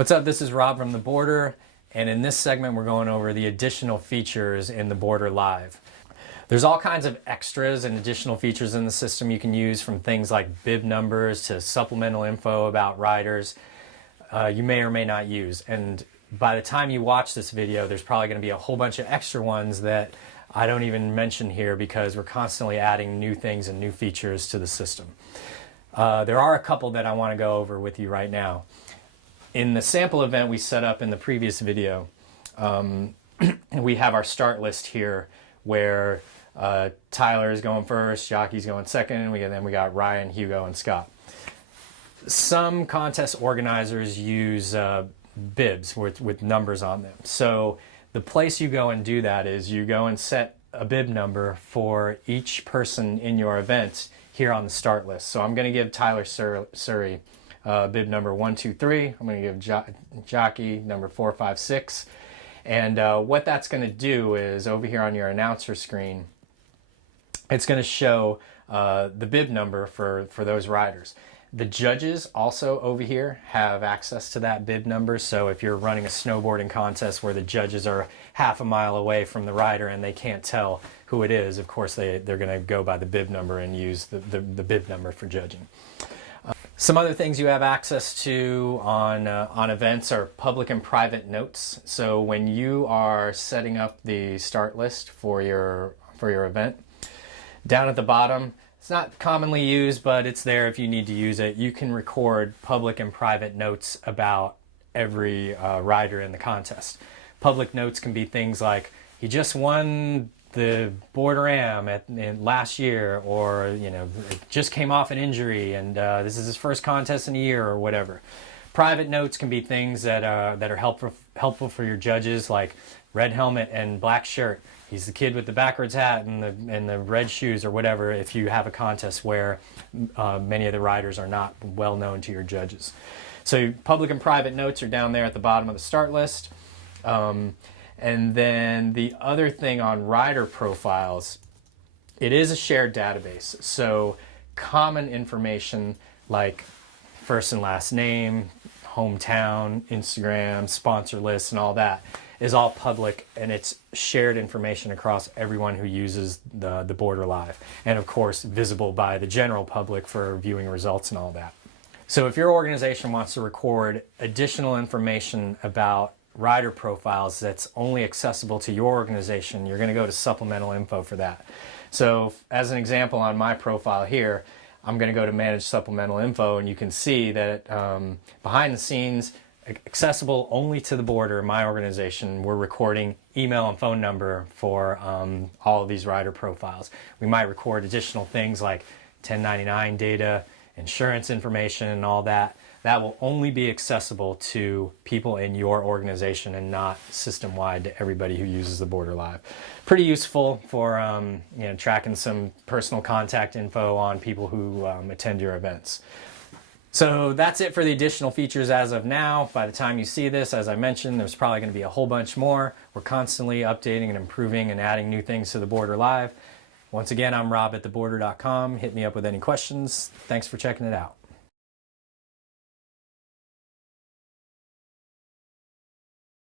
What's up? This is Rob from the Boardr, and in this segment we're going over the additional features in the Boardr Live. There's all kinds of extras and additional features in the system you can use, from things like bib numbers to supplemental info about riders you may or may not use. And by the time you watch this video, there's probably going to be a whole bunch of extra ones that I don't even mention here because we're constantly adding new things and new features to the system. There are a couple that I want to go over with you right now. In the sample event we set up in the previous video, we have our start list here where Tyler is going first, Jockey's going second, and then we got Ryan, Hugo, and Scott. Some contest organizers use bibs with numbers on them. So the place you go and do that is you go and set a bib number for each person in your event here on the start list. So I'm going to give Tyler Surrey bib number 123. I'm going to give Jockey number 456. And what that's going to do is, over here on your announcer screen, it's going to show the bib number for those riders. The judges also over here have access to that bib number. So if you're running a snowboarding contest where the judges are half a mile away from the rider and they can't tell who it is, of course they're going to go by the bib number and use the bib number for judging. Some other things you have access to on events are public and private notes. So when you are setting up the start list for your event, down at the bottom, it's not commonly used, but it's there if you need to use it. You can record public and private notes about every rider in the contest. Public notes can be things like, he just won the Boardr last year, or just came off an injury and this is his first contest in a year, or whatever. Private notes can be things that are helpful for your judges, like red helmet and black shirt. He's the kid with the backwards hat and the red shoes, or whatever, if you have a contest where many of the riders are not well known to your judges. So public and private notes are down there at the bottom of the start list. And then the other thing on rider profiles, it is a shared database. So common information like first and last name, hometown, Instagram, sponsor lists, and all that is all public, and it's shared information across everyone who uses the Boardr Live, and of course visible by the general public for viewing results and all that. So if your organization wants to record additional information about rider profiles that's only accessible to your organization, you're going to go to supplemental info for that. So as an example, on my profile here, I'm going to go to manage supplemental info, and you can see that behind the scenes, accessible only to the Boardr, my organization, we're recording email and phone number for all of these rider profiles. We might record additional things like 1099 data, insurance information, and all that. That will only be accessible to people in your organization and not system-wide to everybody who uses the Boardr Live. Pretty useful for tracking some personal contact info on people who attend your events. So that's it for the additional features as of now. By the time you see this, as I mentioned, there's probably going to be a whole bunch more. We're constantly updating and improving and adding new things to the Boardr Live. Once again, I'm Rob at theboardr.com. Hit me up with any questions. Thanks for checking it out.